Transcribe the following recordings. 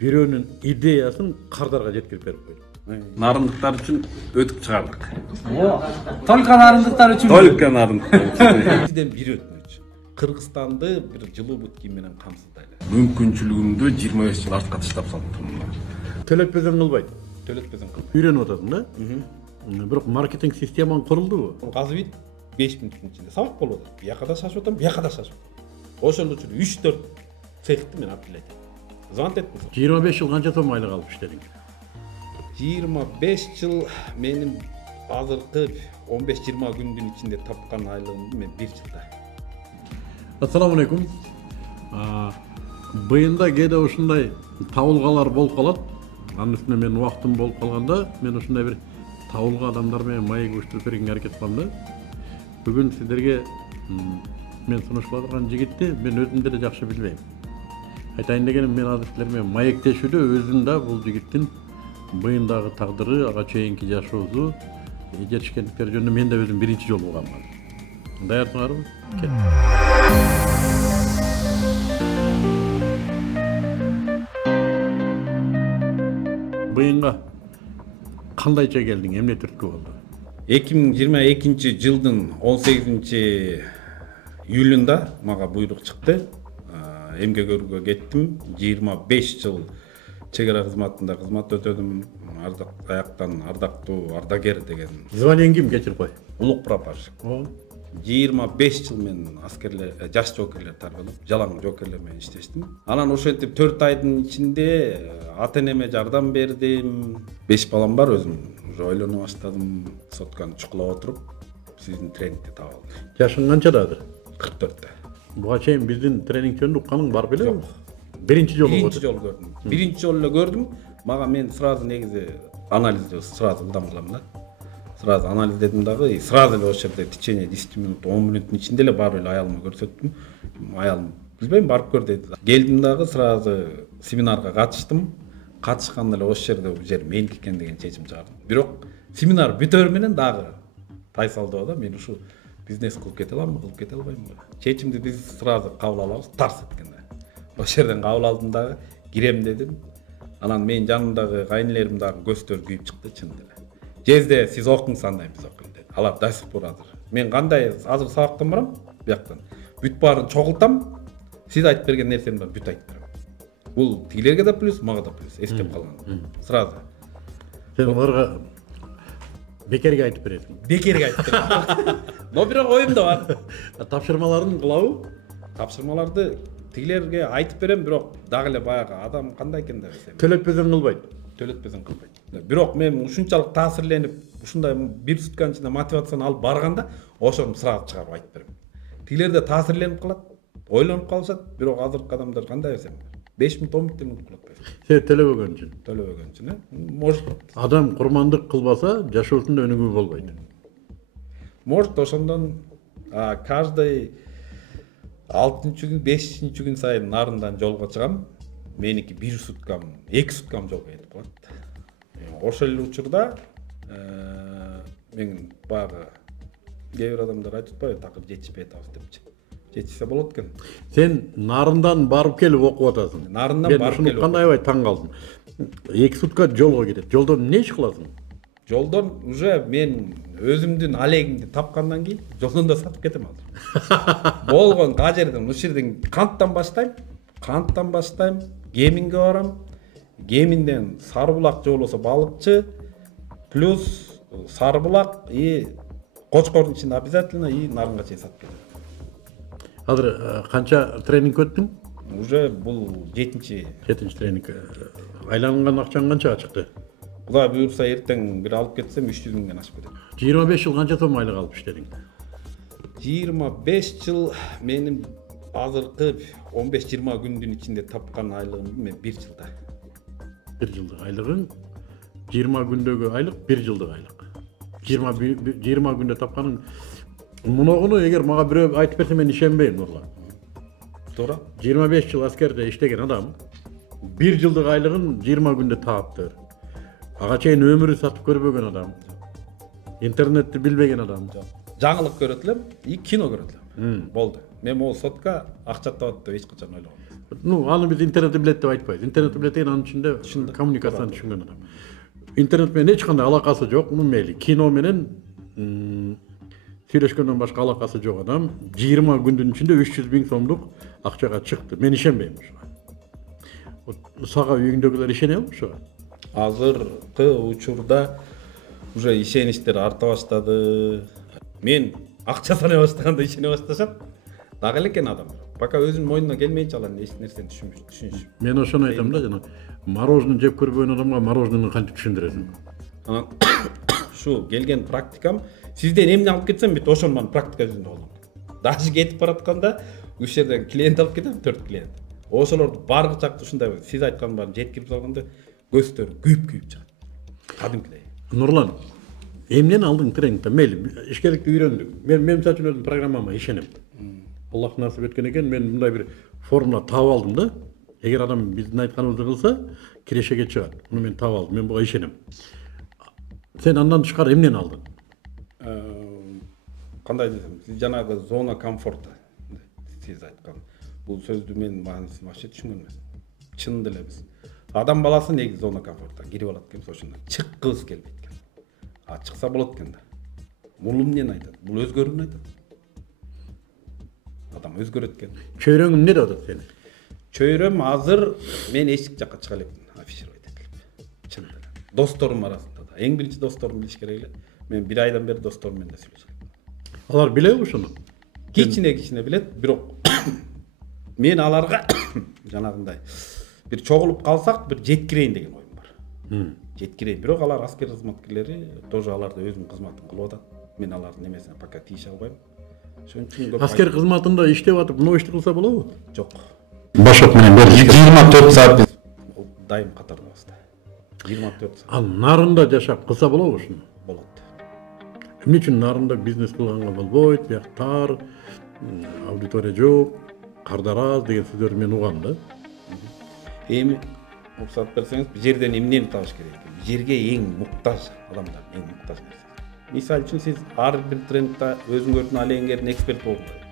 бирөөнүн идеясын кардарга жеткирип берип койдук. Нарындыктар үчүн өтүк чыгардык. Только нарындыктар үчүн. Только нарындыктар үчүн. Бизден бир өтмөчү. Кыргызстанды бир жылуу бут кийим менен камсыздайлы. Мүмкүнчүлүгүмдү 25 жыл артка таштап салдым. Төлөтпөсөң кылбайт. Үйрөнүп атасың да? Бирок маркетинг системаң курулдубу? Казыбит 5 мүнөттүн ичинде сабак болуп атат. Бияка да шашып атам, бияка да шашып атам. Ошол үчүн 3-4 цехти мен алып келет. Звонт этпиз. 25 жыл канча сом айлык алып иштедиң? 25 жыл менин азыркы 15-20 күндүн ичинде тапкан айлыгымды мен 1 жылда. Ассаламу алейкум. Быйында кээде ушундай табылгалар болуп калат. Анын үстүнө менин убактым болуп калганда, мен ушундай бир табылга адамдар менен маек уюштуруп бергенге аракет кылам да. Бүгүн сиздерге мен сунуштап турган жигитти мен өзүм деле жакшы билбейм. Айтайын дегеним, мен азыр силер менен маектешүүдө өзүм да бул жигиттин быйындагы тагдыры, ага чейинки жашоосу, жетишкендиктери жөнүндө мен да өзүм биринчи жолу уганмын. Даярсыңарбы? Кел. Быйынга кандайча келдиң, эмне түрткү болду? 2022 жылдын 18 июлунда мага буйрук чыкты. Эмгек өргө кеттим. 25 жыл чек ара кызматында кызмат өтөдүм. Аяктан ардактуу ардагер деген. Званияң ким, кечирип кой? Улук прапорщик. 25 жыл мен аскерлер, жаш жоокерлер тарбылып, жалаң жоокерлер менен иштештим. Анан ошентип 4 айдын ичинде ата-энеме жардам бердим. 5 балам бар, өзүм уже ойлоно баштадым. Сотканы чукулап отуруп, сиздин тренингди таап алдым. Жашың канчада азыр? 44-тө. Буга чейин биздин тренингчөнү укканың бар беле? Биринчи жолу көрдүм. Биринчи жолу эле көрдүм. Мага мен сразу негизи анализди сразу ылдам кылам да. Сразу анализдедим дагы, сразу эле ошол жерде в течение 10 минут, 10 мүнөттүн ичинде эле барып эле аялыма көрсөттүм. Аялым билбейм, барып көр деди. Келдим дагы сразу семинарга катыштым. Катышканда эле ошол жерде бул жер меники экен деген чечим чыгардым. Бирок семинар бүтөр менен дагы тайсалдоо да, мен ушу бизнес кылып кете аламбы, кылып кете албаймбы? Чечимди биз сразу кабыл алабыз, тарс эткенде. Ошол жерден кабыл алдым дагы, кирем дедим. Анан менин жанымдагы кайнелерим дагы көздөр күйүп чыкты чын эле. Жезде сиз окуңуз, андай биз окуйм деди. Алар до сих пор азыр. Мен кандай азыр сабактан барам, бияктан. Бүт баарын чогултам, сиз айтып берген нерсемди бүт айтып берем. Бул тигилерге да плюс, мага да плюс, эстеп калган. Сразу. Сен аларга бекерге айтып бересиң. Бекерге айтып берем. Но бирок оюмда бар. Тапшырмаларын кылабы? Тапшырмаларды тигилерге айтып берем, бирок дагы эле баягы адам кандай экен деп эсептейм. Төлөтпөсөң кылбайт. Төлөтпөсөң кылбайт. Бирок мен ушунчалык таасирленип, ушундай бир сутканын ичинде мотивацияны алып барганда, ошону сразу чыгарып айтып берем. Тигилер да таасирленип калат, ойлонуп калышат, бирок азыркы адамдар кандай десем, 5 мүнөт 10 мүнөттөн унутуп калат. Сен төлөбөгөн үчүн. Төлөбөгөн үчүн, может. Адам курмандык кылбаса, жашоосунда өнүгүү болбойт. Может, ошондон каждый 6-чы күн, 5-чи күн сайын нарындан жолго чыгам. Меники 1 суткам, 2 суткам жолго кетип калат. Ошол эле учурда мен баягы кээ бир адамдар айтып атпайбы, такыр жетишпей атабыз депчи. Жетишсе болот экен. Сен нарындан барып келип окуп атасың. Нарындан барып келип. Мен кандай таң калдым. 2 сутка жолго кетет. Жолдон эмне иш кыласың? Жолдон уже мен өзүмдүн алегимди тапкандан кийин жолдон да сатып кетем азыр. Болгон кажерден, ушул жерден канттан баштайм, Геминге барам. Геминден Сарыбулак же болбосо балыкчы плюс Сарыбулак и Кочкордун ичинде обязательно и нарынга чейин сатып кетем. Азыр канча тренинг өттүң? Уже бул 7-чи тренинг. Айланган акчаң канчага чыкты? Кудай буйрса эртең бир алып кетсем 300 миңден ашып кетет. 25 жыл канча сом айлык алып иштедиң? 25 жыл менин азыркы 15-20 күндүн ичинде тапкан айлыгымды мен 1 жылда. 1 жылдык айлыгың, 20 күндөгү айлык 1 жылдык айлык. 20 күндө тапканың. Муногуну эгер мага бирөө айтып берсе мен ишенбейм, Нурлан. Туура. 25 жыл аскерде иштеген адам 1 жылдык айлыгын 20 күндө таптыр. Ага чейин өмүрү сатып көрбөгөн адам. Интернетти билбеген адам. Жаңылык көрөт элем и кино көрөт элем. Болду. Мен могу сотка акча табат деп эч качан ойлогом. Ну, аны биз интернетти билет деп айтпайбыз. Интернетти билет деген анын ичинде коммуникацияны түшүнгөн адам. Интернет менен эч кандай алакасы жок. Муну мейли кино менен сүйлөшкөндөн башка алакасы жок адам 20 күндүн ичинде 300 000 сомдук акчага чыкты. Мен ишенбейм ушуга. Сага үйүңдөгүлөр ишенеби ушуга? Азыркы учурда уже ишеничтер арта баштады. Мен акча санай баштаганда ишене башташат. Дагы эле экен адам. Пока өзүнүн мойнуна келмейинче алар эч нерсени түшүнүш. Мен ошону айтам да, жана мороженое жеп көрбөгөн адамга мороженени кантип түшүндүрөсүң? Анан ушу келген практикам сизден эмне алып кетсем бүт ошону менен практика жүзүндө болом. Даже кетип баратканда ушул жерден клиент алып кетем, 4 клиент. Ошолорду баргы чакты ушундай сиз айткан баарын жеткирип салганда көздөрү күйүп чыгат. Кадимкидей. Нурлан, эмнени алдың тренингде? Мейли, ишкерликти үйрөндүк. Мен мисалы үчүн өзүм программама ишенем. Аллах насип эткен экен, мен мындай бир формула таап алдым да. Эгер адам биздин айтканыбызды кылса, кирешеге чыгат. Муну мен таап алдым. Мен буга ишенем. Сен андан тышкары эмнени алдың? Кандай десем, сиз жанагы зона комфорта сиз айткан. Бул сөздү мен мааниси вообще түшүнгөн эмес. Чын деле биз адам баласы негизи зона комфорта кирип алат экен, ошондон чыккыбыз келбейт экен. А чыкса болот экен да. Бул эмнени айтат? Бул өзгөрүүнү айтат. Адам өзгөрөт экен. Чөйрөң эмне деп атат сени? Чөйрөм азыр мен эшик жакка чыга элекмин, афишировать этилип. Чын деле. Досторум арасында да. Эң биринчи досторум билиш керек эле. Мен 1 айдан бери досторум менен да сүйлөшөм. Алар билеби ушуну? Кичине билет, бирок мен аларга жанагындай бир чогулуп калсак бир жеткирейин деген оюм бар. Жеткирейин. Бирок алар аскер кызматкерлери тоже аларды өзүнүн кызматын кылып атат. Мен алардын немесине пока тийише албайм. Ошон үчүн көп Аскер кызматында иштеп атып, мына ишти кылса болобу? жок. Башок менен бери 24 саат биз Дайым катарыбыз да. 24 саат Ал нарында жашап кылса болобу ушуну? болот. Эмне үчүн нарында бизнес кылганга болбойт, бияк тар, аудитория жок, кардар аз деген сөздөрдү мен угам да. Эми уруксат берсеңиз, бул жерден эмнени табыш керек экен? Жерге эң муктаж адамдар, эң муктаж нерсе. Мисалы үчүн сиз ар бир трендте өзүңөрдүн алеңгердин эксперт болуңуз керек.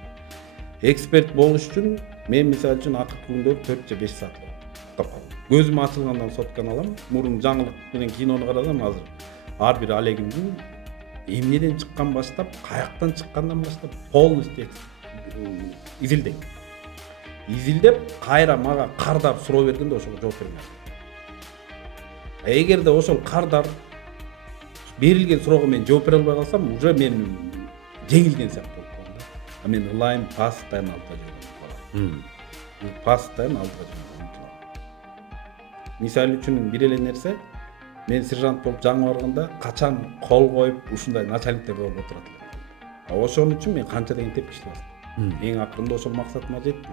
Эксперт болуш үчүн мен мисалы үчүн акыркы күндө 4 же 5 саат тапкам. Көзүм ачылгандан сотканы алам. Мурун жаңылык менен кинону карасам азыр ар бир алегимдин эмнеден чыккан баштап, каяктан чыккандан баштап полностью изилдейм. Изилдеп, кайра мага кардар суроо бергенде ошого жооп берем. Эгерде ошол кардар берилген суроого мен жооп бере албай калсам, уже мен жеңилген сыяктуу болуп калам да. А мен ылайым постоянно алдыга жүрөм. Постоянно алдыга жүрөм. Мисалы үчүн бир эле нерсе, мен сержант болуп жаңы барганда качан кол коюп ушундай начальниктер болуп отурат элем. А ошон үчүн мен канча деген тепкичти бастым. Эң акырында ошол максатыма жеттим.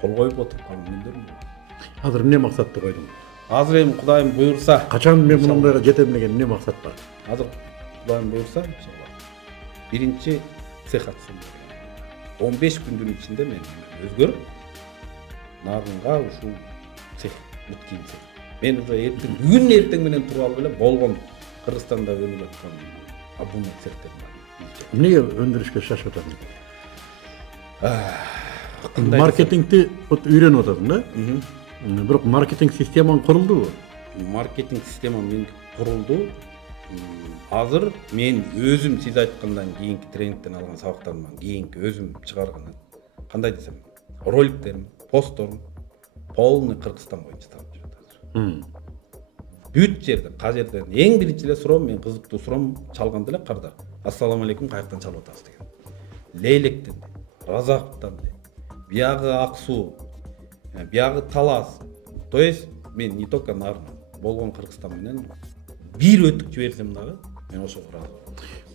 Кол коюп отуруп калган күндөрүм бар. Азыр эмне максатты койдуң? Азыр эми Кудайым буйрса, Качан мен мындайга жетем деген эмне максат бар? азыр Кудайым буйрса, иншалла. Биринчи цех ачсам. 15 күндүн ичинде мен өзгөрүп, нарынга ушул цех бүткөн цех. Мен уже эртең, бүгүн эртең менен туруп алып эле болгон Кыргызстанда өнүгүп аткан абуна цехтер бар. Эмнеге өндүрүшкө шашып атасың? Маркетингти үйрөнүп атасың да? Бирок маркетинг системаң курулдубу? Маркетинг системам мен курулду. Азыр мен өзүм сиз айткандан кийинки тренингден алган сабактарымдан кийинки өзүм чыгарган кандай десем, роликтерим, постторум полный Кыргызстан боюнча тарап жүрөт азыр. Бүт жерден, кажерден эң биринчи эле суроом, мен кызыктуу суроом чалганда эле кардар. Ассаламу алейкум, каяктан чалып атасыз деген. Лейлектен, Разаковтан, биягы Ак суу, биягы Талас. То есть мен не только нарын болгон Кыргызстан менен бир өтүк жиберсем дагы мен ошого ыраазы.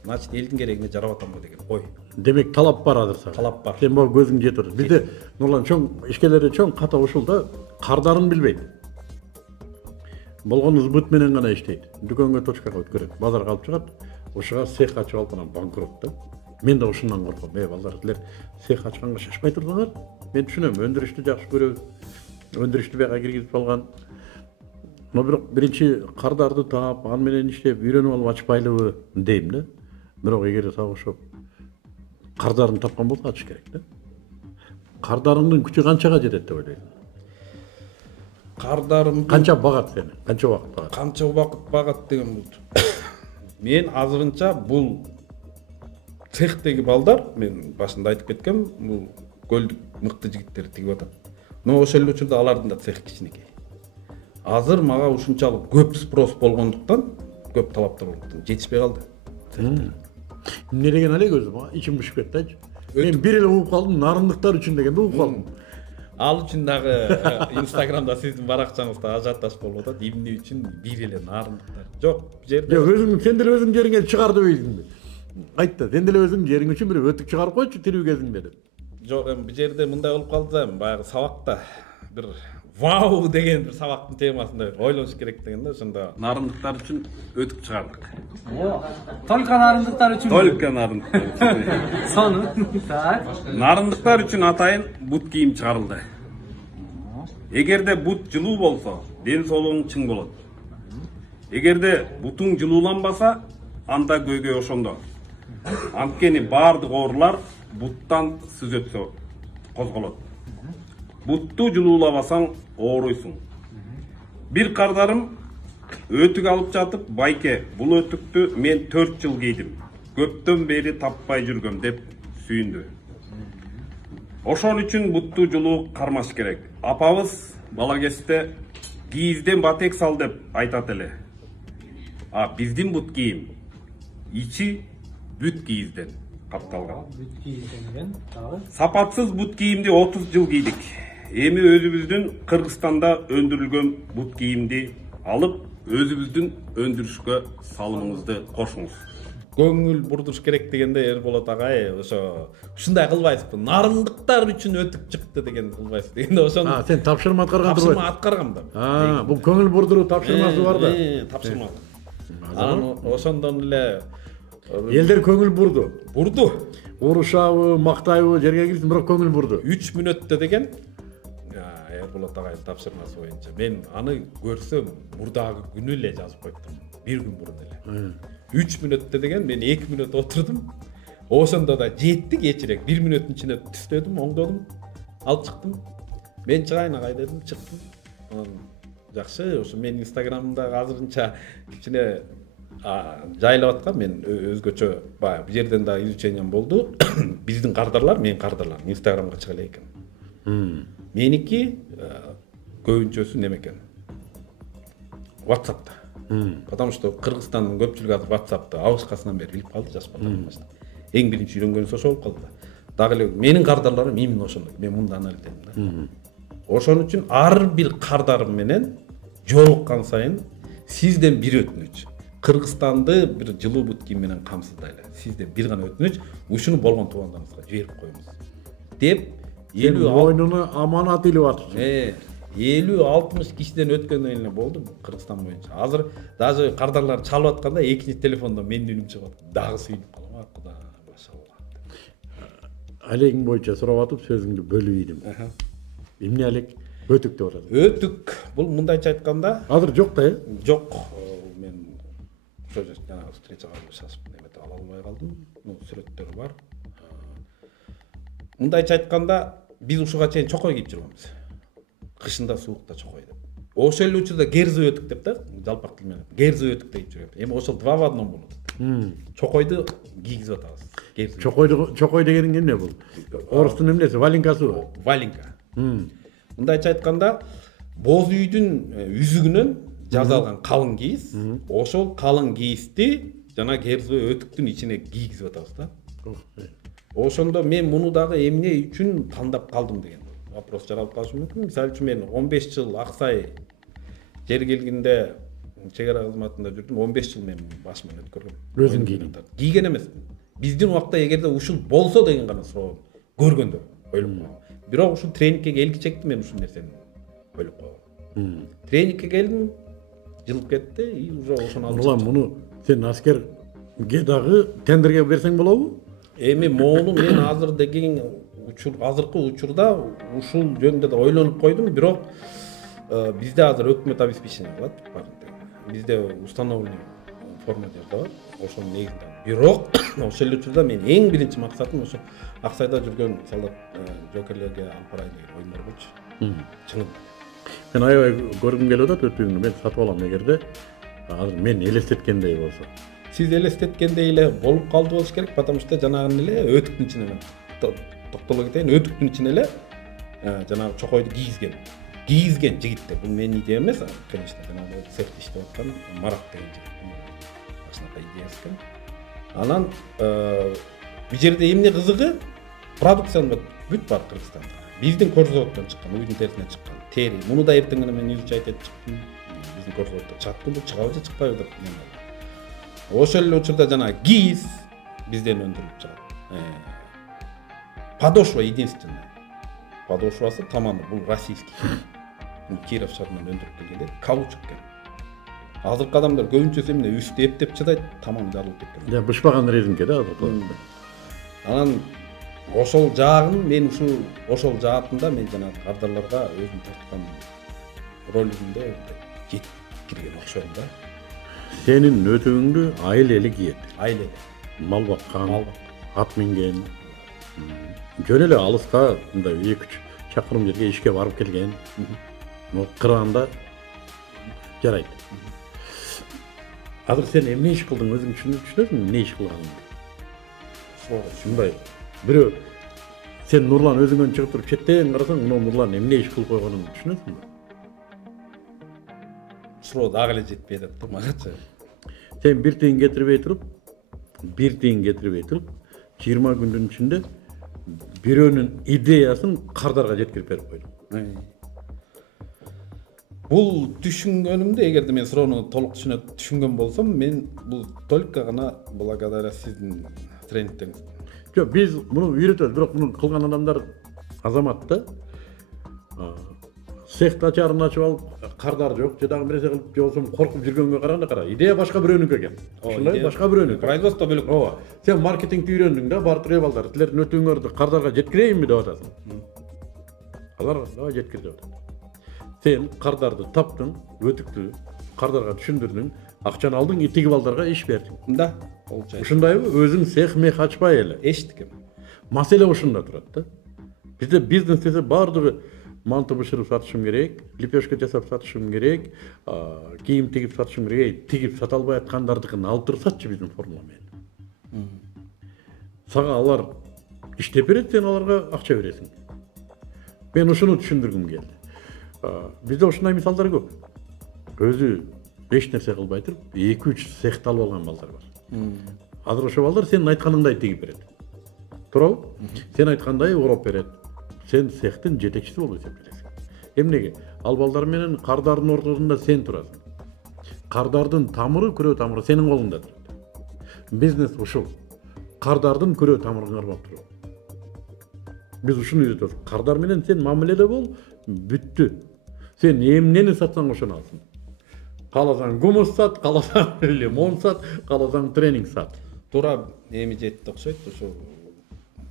Значит, элдин керегине жарап атамбы деген ой. Демек талап бар азыр сага. Талап бар. Сен бул көзүң жетип атат. Бизде Нурлан чоң ишкерлерде чоң ката ушул да, кардарын билбейт. Болгон сбыт менен гана иштейт. Дүкөнгө точкага өткөрөт, базарга алып чыгат, ошого цех ачып алып анан банкрот да. Мен да ушундан корком. Балдар, силер цех ачканга шашпай турсаңар, мен түшүнөм, өндүрүштү жакшы көрөбүз. Өндүрүштү бияга киргизип алган. Но бирок биринчи кардарды таап, аны менен иштеп, үйрөнүп алып ачпайлыбы дейм да. Бирок эгер сага ошо кардарын тапкан болсо ачыш керек да. Кардарыңдын күчү канчага жетет деп ойлойсуң? кардарымды Канча багат сени? Канча убакыт багат? канча убакыт багат деген болду. Мен азырынча бул цехтеги балдар, мен башында айтып кеткем, бул көлдүк мыкты жигиттер тигип атат. Но ошол эле учурда алардын да цехи кичинекей. Азыр мага ушунчалык көп спрос болгондуктан, көп талаптар болгондуктан жетишпей калды. Эмне деген элек өзүм ичим бышып кетти ачы. Мен бир эле угуп калдым, нарындыктар үчүн дегенди угуп калдым. Ал үчүн дагы Инстаграмда сиздин баракчаңызда ажиотаж болуп атат. Эмне үчүн бир эле нарындыктар. Жок, бу жерде Жок, өзүң сен деле өзүң жериңе чыгар дебейсиңби? Айт да, сен деле өзүң жериң үчүн бир өтүк чыгарып койчу тирүү кезиңде деп. жок, эми бу жерде мындай болуп калды да, баягы сабакта бир вау деген бир сабактын темасында ойлош керек дегенде ошондо Нарындыктар үчүн өтүк чыгардык. Только нарындыктар үчүн. Только нарындыктар үчүн. Сону. Так. Нарындыктар үчүн атайын бут кийим чыгарылды. Эгерде бут жылуу болсо, ден соолугуң чың болот. Эгерде бутуң жылууланбаса, анда көйгөй ошондо. Анткени баардык оорулар буттан сүз өтсө козголот. Бутту жылуулабасаң ооруйсуң. Бир кардарым өтүк алып жатып, байке, бул өтүктү мен 4 жыл кийдим. Көптөн бери таппай жүргөм деп сүйүндү. Ошон үчүн бутту жылуу кармаш керек. Апабыз бала кезде кийизден батек сал деп айтат эле. А биздин бут кийим ичи бүт кийизден капталган. Бүт кийген, так. Сапатсыз бут кийимди 30 жыл кийдик. Эми өзүбүздүн Кыргызстанда өндүрүлгөн бут кийимди алып, өзүбүздүн өндүрүшкө салымыңызды кошуңуз. көңүл бурдуш керек дегенде Эрболот агай ушундай кылбайсызбы? Нарындыктар үчүн өтүк чыкты деген кылбайсыз дегенде ошону Сен тапшырма аткарган турбайсың? тапшырма аткаргам да. Бул көңүл бурдуруу тапшырмасы бар да. Тапшырма. Анан ошондон эле Элдер көңүл бурду. бурду. Урушабы, мактайбы, жерге кирсин, бирок көңүл бурду. 3 мүнөттө деген Эрболот агай тапшырмасы боюнча мен аны көрсөм мурдагы күнү эле жазып коюптум. Бир күн мурун эле. 3 мүнөттө деген мен 2 мүнөт отурдум. Ошондо да жетти кечирээк. 1 мүнөттүн ичинде түстөдүм, оңдодум, алып чыктым. Мен чыгайын агай дедим, чыктым. Анан жакшы, ошо мен Инстаграмда азырынча кичине жайлап аткам. Мен өзгөчө баягы бу жерден да изучением болду. Биздин кардарлар, менин кардарлар Инстаграмга чыга элек экен. Меники көбүнчөсү неме экен? WhatsApp'та. Потому что Кыргызстандын көпчүлүгү азыр WhatsApp'ты абышкасынан бери билип калды, жашпалар баштап. Эң биринчи үйрөнгөнүсү ошол болуп калды да. Дагы эле менин кардарларым именно ошондой. Мен мында анализдедим да. Ошон үчүн ар бир кардарым менен жолуккан сайын сизден бир өтүнүч. Кыргызстанды бир жылуу бут кийим менен камсыздайлы. Сизден бир гана өтүнүч, ушуну болгон туугандарыңызга жиберип коюңуз. Деп 50 ойнуна аманат илип атып. 50-60 кишиден өткөндөн эле болду Кыргызстан боюнча. Азыр даже кардарлар чалып атканда экинчи телефондо менин үнүм чыгып атат. Дагы сүйүнүп калам. Куда машалла. Алегиң боюнча сурап атып сөзүңдү бөлүп ийдим. Эмне алек өтүк деп атат? Өтүк бул мындайча айтканда Азыр жок да, жок. Мен ошо жана встречага шашып немете ала албай калдым. Сүрөттөрү бар. Мындайча айтканда биз ушуга чейин чокой кийип жүргөнбүз. Кышында суукта чокой деп. Ошол эле учурда герзо өтүк деп да, жалпак тил менен. Герзо өтүк деп жүрөт. Эми ошол 2 в 1 болот. Чокойду кийгизип атабыз. Герзо. Чокой дегениң эмне бул? Орустун эмнеси? Валенкасыбы? Валенка. Мындайча айтканда, боз үйдүн үзүгүнөн жасалган калың кийиз, ошол калың кийизди жана герзо өтүктүн ичине кийгизип атабыз да. Ошондо мен муну дагы эмне үчүн тандап калдым деген вопрос жаралып калышы мүмкүн. Мисалы үчүн мен 15 жыл Аксай жер келгенде чегара кызматында жүрдүм. 15 жыл мен башыман өткөргөм. Өзүң кийдиң? Кийген эмесмин. Биздин убакта эгерде ушул болсо деген гана суроо көргөндө ойлоп койгом. Бирок ушул тренингке келгичекти мен ушул нерсени ойлоп койгом. Тренингке келдим, жылып кетти, и уже ошону алып. Улам муну сен аскерге дагы тендерге берсең болобу? Эми моуну мен азыр деген азыркы учурда ушул жөнүндө да ойлонуп койдум, бирок бизде азыр өкмөт обеспечение кылат баардыгы. Бизде установленный форма жерде бар, ошонун негизинде. Бирок ошол эле учурда мен эң биринчи максатым ошо Аксайда жүргөн солдат жокерлерге алып барайын деген оюм бар болчу. Чынында. Мен аябай көргүм келип атат өтүүңдү. Мен сатып алам эгерде азыр мен элестеткендей болсо. Сиз элестеткендей эле болуп калды болуш керек, потому что жанагы эле өтүктүн ичине токтоло кетейин. Өтүктүн ичине эле жанагы чокойду кийизген жигиттер. Бул менин идеям эмес, конечно, жанагы цехте иштеп аткан Марат деген жигит. Башкача идеясы экен. Анан бул жерде эмне кызыгы, продукциянын бүт бар Кыргызстанда. Биздин корзаводдон чыккан, уйдун терисинен чыккан тери. Муну да эртең менен мен изучать этип чыктым. Биздин корзаводдон чыкты, бул чыгабы же чыкпайбы деп мен. Ошол эле учурда жанагы кийиз бизден өндүрүлүп чыгат. Подошва единственная. Подошвасы таманы бул российский. Бул Киров шаарынан өндүрүп келген каучук экен. Азыркы адамдар көбүнчөсү эмне үстү эптеп чыдайт, тамам жарылып кеткен. Я бышпаган резинке да азыркы. Анан ошол жаагын мен ошол жаатында мен жанагы кардарларга өзүм тарткан ролигимде жеткирген окшойм да. Сенин өтүүңдү айыл эли кийет. Айыл Мал баккан, ат минген. Жөн эле алыска мындай 2-3 чакырым жерге ишке барып келген. Кырганда жарайт. Азыр сен эмне иш кылдың өзүң түшүнөсүңбү? Эмне иш кылганыңды? Мындай бирөө сен Нурлан өзүңөн чыгып туруп четтен карасаң, мына Нурлан эмне иш кылып койгонун түшүнөсүңбү? Суроо дагы эле жетпей атат да магачы. Сен бир тыйын кетирбей туруп 20 күндүн ичинде бирөөнүн идеясын кардарга жеткирип берип койдуң. Бул түшүнгөнүмдү, эгерде мен суроону толук түшүнгөн болсом, мен бул только гана благодаря сиздин тренингиңиз. Жок, биз муну үйрөтөбүз, бирок муну кылган адамдар азамат да. Цех ачарын ачып алып, кардар жок, же дагы нерсе кылып, же болсо коркуп жүргөнгө караганда кара, идея башка бирөөнүкү экен. Ушундай башка бирөөнүкү. Производство бөлөк. Ооба. Сен маркетингди үйрөндүң да, барып туруп балдар, силердин өтүүңөрдү кардарга жеткирейинби деп атасың. Алар да жеткир деп атат. Сен кардарды таптың, өтүктү кардарга түшүндүрдүң, акчаны алдың, тиги балдарга иш бердиң. Да, болчу. Ушундайбы? Өзүң цех мех ачпай эле. Эчтикем. Маселе ушунда турат да. Бизде бизнес десе баардыгы манты бышырып сатышым керек, лепешка жасап сатышым керек, кийим тигип сатышым керек, тигип сата албай аткандардыкын алып турсатчы биздин формула менен. Сага алар иштеп берет, сен аларга акча бересиң. Мен ушуну түшүндүргүм келди. Бизде ушундай мисалдар көп. Өзү эч нерсе кылбай туруп, 2-3 цехти алып алган балдар бар. Азыр ошо балдар сенин айтканыңдай тигип берет. Туурабы? Сен айткандай ороп берет. Сен цехтин жетекчиси болуп эсептелесиң. Эмнеге? Ал балдар менен кардардын ортосунда сен турасың. Кардардын тамыры, күрөө тамыры сенин колуңда турат. Бизнес ушул. Кардардын күрөө тамырын кармап туруу. Биз ушуну үйрөтөбүз. Кардар менен сен мамиледе бол, бүттү. Сен эмнени сатсаң ошону алсың. Кааласаң гумус сат, кааласаң лимон сат, кааласаң тренинг сат. Туура эми жетти окшойт, ошо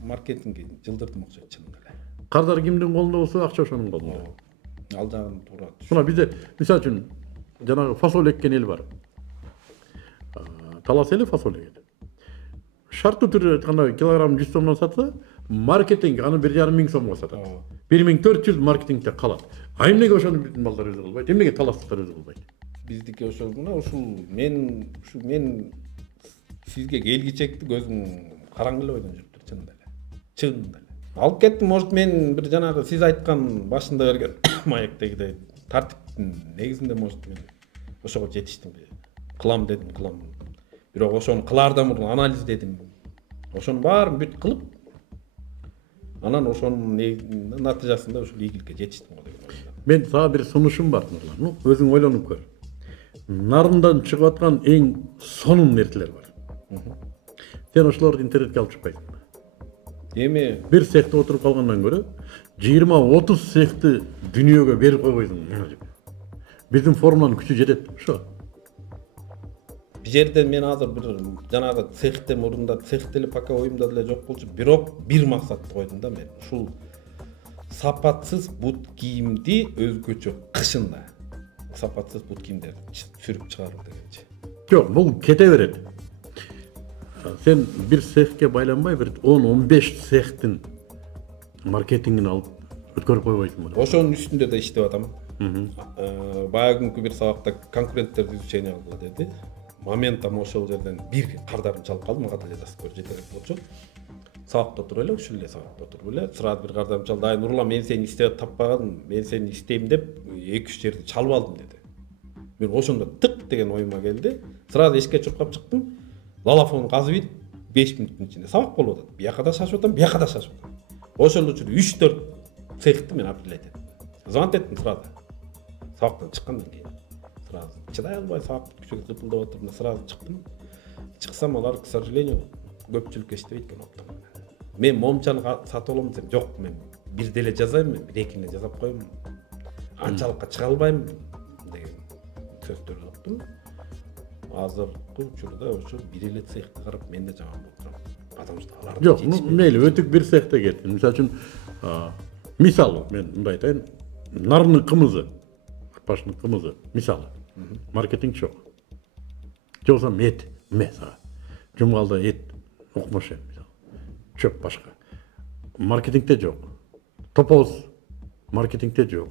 маркетингге жылдырдым окшойт чынында эле. Кардар кимдин колунда болсо, акча ошонун колунда. Ал жагын туура. Мына бизде мисалы үчүн жанагы фасоль эккен эл бар. Талас эли фасоль экет. Шарттуу түрдө айтканда килограмм 100 сомдон сатса, маркетинг аны 1,5 миң сомго сатат. 1400 маркетингде калат. А эмнеге ошону биздин балдар өзү кылбайт? Эмнеге таластыктар өзү кылбайт? Биздики ошол мына ушул мен сизге келгичекти көзүм караңгы эле бойдон жүрүптүр чынында эле. Чынында эле. Алып кеттим, может мен бир жанагы сиз айткан башында берген маектегидей тартиптин негизинде может мен ошого жетиштим. Кылам дедим, кылам. Бирок ошону кылаардан мурун анализдедим. Ошонун баарын бүт кылып, анан ошонун натыйжасында ушул ийгиликке жетиштим го деген ойдомун. Мен сага бир сунушум бар, Нурлан. Өзүң ойлонуп көр. Нарындан чыгып аткан эң сонун нерселер бар. Сен ошолорду интернетке алып чыкпайсың. Эми Бир цехте отуруп калгандан көрө 20-30 цехти дүйнөгө берип койбойсуң. Биздин формуланын күчү жетет. Ошо. бир жерде мен азыр бир жанагы цехте мурунда цехте эле пока оюмда деле жок болчу, бирок бир максатты койдум да мен. Ушул сапатсыз бут кийимди өзгөчө кышында сапатсыз бут кийимдерди сүрүп чыгаруу дегенчи. Жок, бул кете берет. Сен бир цехке байланбай, бир 10-15 цехтин маркетингин алып өткөрүп койбойсуң. Ошонун үстүндө да иштеп атам. Баягы күнкү бир сабакта конкуренттерди изучение кылгыла деди. Моментом ошол жерден бир кардарын чалып калдым, мага деле жазып бер жетерли болчу. Сабакта отуруп эле, ушул эле сабакта отуруп эле сразу бир кардарын чалды. Ай Нурлан, мен сени издеп таппаган, мен сени издейм деп 2-3 жерди чалып алдым деди. Мен ошондо тык деген оюма келди. Сразу эшикке чуркап чыктым. Лалафон казып ит 5 мүнөттүн ичинде сабак болуп атат. Бияка да шашып атам, бияка да шашып атам. Ошол учурда 3-4 цехти мен определять эттим. Звонок еттим сразу. Сабактан чыккандан кийин. Сразу чыдай албай сабак бүткүчөгө кыпылдап отуруп сразу чыктым. Чыксам алар, к сожалению, көпчүлүккө иштебейт экен оптом. Мен момчаны сатып алам десем, жок, мен бир деле жазайм, мен бир экине жазап коем. Анчалыкка чыга албайм деген сөздөрдү уктум. Азыркы учурда ошо бир эле цехти карап мен да жаман болуп турам. Потому что алар жок, мейли өтүк бир цехте кетти. Мисалы үчүн мисалы мен мындай айтайын, нарынын кымызы, арпаштын кымызы, мисалы. Маркетинг жок. Жокса эт, сага. Жумгалда эт укмуш эми мисалы. Чөп башка. Маркетингде жок. Топоз маркетингде жок.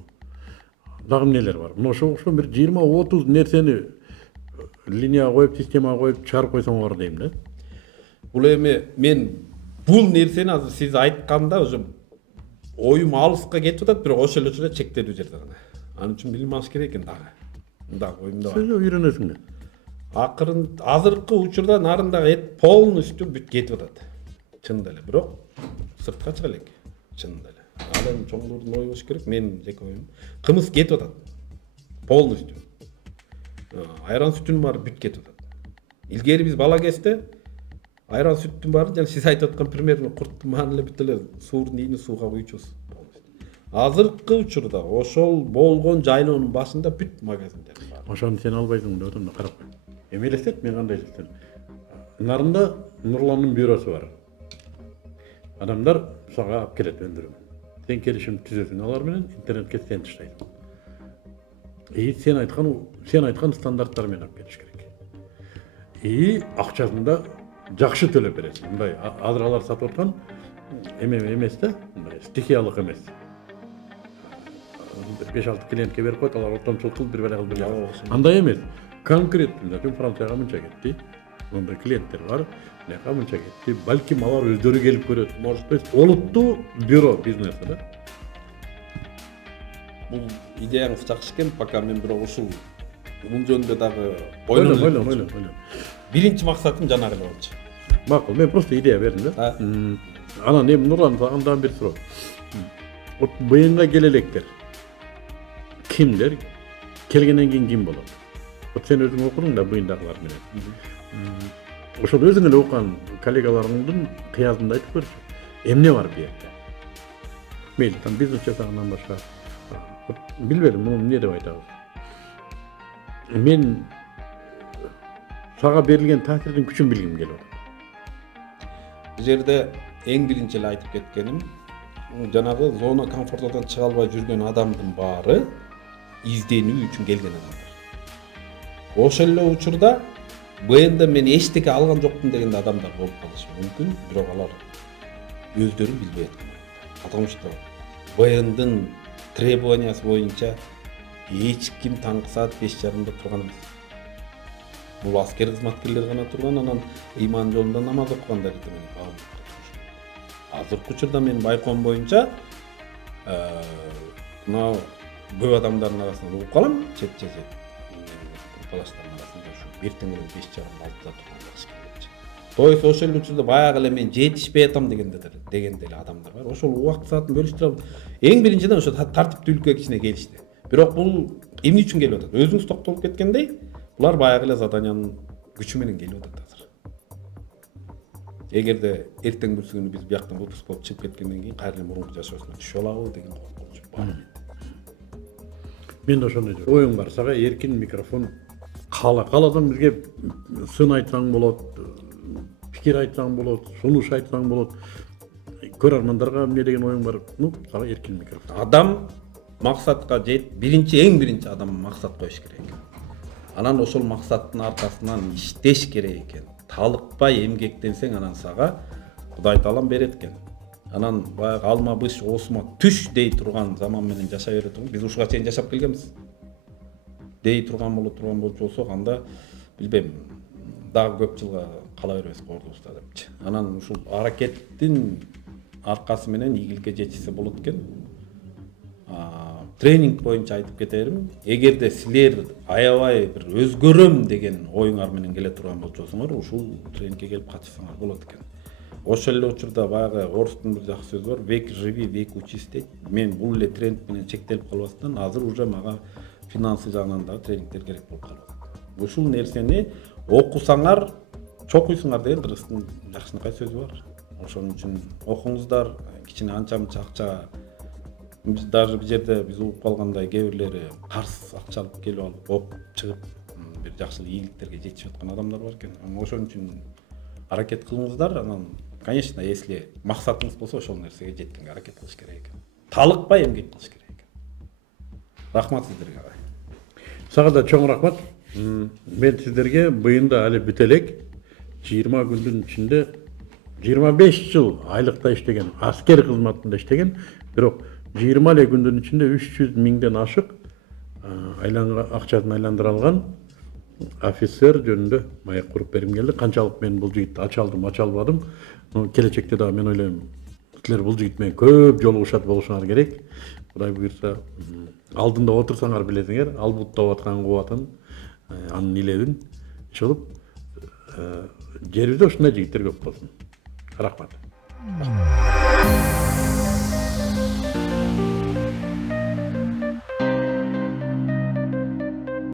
Дагы эмнелер бар? Ошо бир 20-30 нерсени линияга коюп, системага коюп чыгарып койсоң бар дейм да. Бул эми мен бул нерсени азыр сиз айтканда уже оюм алыска кетип атат, бирок ошол эле учурда чектелүү жерде гана. Анын үчүн билим алыш керек экен дагы оюмда бар. Сен үйрөнөсүң да. Акырын азыркы учурда нарындагы эт полностью бүт кетип атат. Чынында эле, бирок сыртка чыга элек. Чынында эле. Ал эми чоңдордун ою болуш керек, менин жеке оюм. Кымыз кетип атат. Полностью. Айран сүтүнүн баары бүт кетип атат. Илгери биз бала кезде айран сүттүн баары жана сиз айтып аткан примерно курттун баарын эле бүт эле суурдун ийини сууга куйчубуз. Азыркы учурда ошол болгон жайлоонун башында бүт магазиндер бар. Ошону сен албайсың деп атам да, карап кой. Эми элестет, мен кандай элестетем. Нарында Нурландын бюросу бар. Адамдар сага алып келет өндүрүм. Сен келишим түзөсүң алар менен, интернетке сен таштайсың. Сен айткан стандарттар менен алып келиш керек. Акчасын да жакшы төлөп бересиң. Мындай азыр алар сатып аткан эмес да, мындай стихиялык эмес. 5-6 клиентке берип коет, алар ортомчулук кылып бир бала кылып берет. Андай эмес. Конкреттүү, мисалы Францияга мынча кетти. Мындай клиенттер бар. Мынакка мынча кетти. Балким алар өздөрү келип көрөт. Может, то есть олуттуу бюро бизнеси да. Бул идеяңыз жакшы экен, пока мен бирок ушул бул жөнүндө дагы ойлонуп. Биринчи максатым жанагы эле болчу. Макул, мен просто идея бердим да. Анан эми Нурлан андан бир суроо. Вот быйынга келелектер. Кимдер? Келгенден кийин ким болот? Вот сен өзүң окудуң да быйындагылар менен. Ошол өзүң эле окуган коллегаларыңдын кыязында айтып көрчү. Эмне бар бу жерде? Мейли, там бизнес жасагандан башка. Билбедим, муну эмне деп айтабыз. Мен сага берилген таасирдин күчүн билгим келип атат. Бул жерде эң биринчи эле айтып кеткеним, жанагы зона комфортодон чыга албай жүргөн адамдын баары изденүү үчүн келген адамдар. Ошол эле учурда БНде мен эчтеке алган жокмун деген адамдар болуп калышы мүмкүн, бирок алар өздөрү билбей аткан. Потому что БНдин требованиясы боюнча эч ким таңкы саат 5:30 турган эмес. Бул аскер кызматкерлери гана турган, анан ыйман жолунда намаз окугандар экен. Азыркы учурда мен байкоом боюнча мына көп адамдардын арасында угуп калам, чет группалаштардын арасында ушу эртең менен 5:30-6-да турган эшикчи. То есть ошол эле учурда баягы эле мен жетишпей атам дегенде эле адамдар бар. Ошол убакыт саатын бөлүштүрүп эң биринчиден ошо тартиптүүлүккө кичине келишти. Бирок бул эмне үчүн келип атат? Өзүңүз токтолуп кеткендей, булар баягы эле заданиянын күчү менен келип атат азыр. Эгерде эртең бүрсүгүнү биз бияктан выпуск болуп чыгып кеткенден кийин кайра эле мурунку жашоосуна түшүп алабы деген коркунуч бар. Мен да ошондой оюң бар, сага эркин микрофон кааладың бизге сын айтсаң болот, пикир айтсаң болот, сунуш айтсаң болот. Көрөрмандарга эмне деген оюң бар? Сага эркин микрофон. Адам максатка эң биринчи адам максат коюш керек. Анан ошол максаттын аркасынан иштеш керек экен. Талыкпай эмгектенсең, анан сага Кудай таалам берет экен. Анан баягы алма быш осума түш дей турган заман менен жашай бере турган. Биз ушуга чейин жашап келгенбиз. Дей турган болчу болсок анда билбейм, дагы көп жылга кала беребиз кордубузда депчи. Анан ушул аракеттин аркасы менен ийгиликке жетишсе болот экен. Тренинг боюнча айтып кетерим. Эгерде силер аябай бир өзгөрөм деген оюңар менен келе турган болсоңор, ушул тренингке келип катышсаңар болот экен. Ошол эле учурда баягы орустун бир жакшы сөзү бар, век живи, век учись дейт. Мен бул эле тренинг менен чектелип калбастан, азыр уже мага финансы жагынан да тренингдер керек болуп калат. Ушул нерсени окусаңар, чокуйсуңар деген кыргыздын жакшынакай сөзү бар. Ошон үчүн окуңуздар, кичине анча-мынча акча. Даже бир жерде биз угуп калгандай кээ бирлери карыз акча алып келип алып окуп чыгып бир жакшылык ийгиликтерге жетишип аткан адамдар бар экен. Ошон үчүн аракет кылыңыздар. Анан, конечно, если максатыңыз болсо, ошол нерсеге жеткенге аракет кылыш керек экен. Талыкпай эмгек кылыш керек экен. Рахмат сиздерге. Сага да чоң рахмат. Мен сиздерге быйында али бүтө элек 20 күндүн ичинде 25 жыл айлыкта иштеген, аскер кызматында иштеген, бирок 20 эле күндүн ичинде 300 миңден ашык акчасын айландыра алган офицер жөнүндө маек куруп берим келди. Канчалык мен бул жигитти ачалдым, ачалбадым. Келечекте дагы мен ойлойм, силер бул жигит менен көп жолугушат болушуңар керек. Кудай буйрса, алдында отурсаңар билесиңер, албуттап аткан кубатын, анын илебин чылып, жерибизде ушундай жигиттер көп болсун. Рахмат.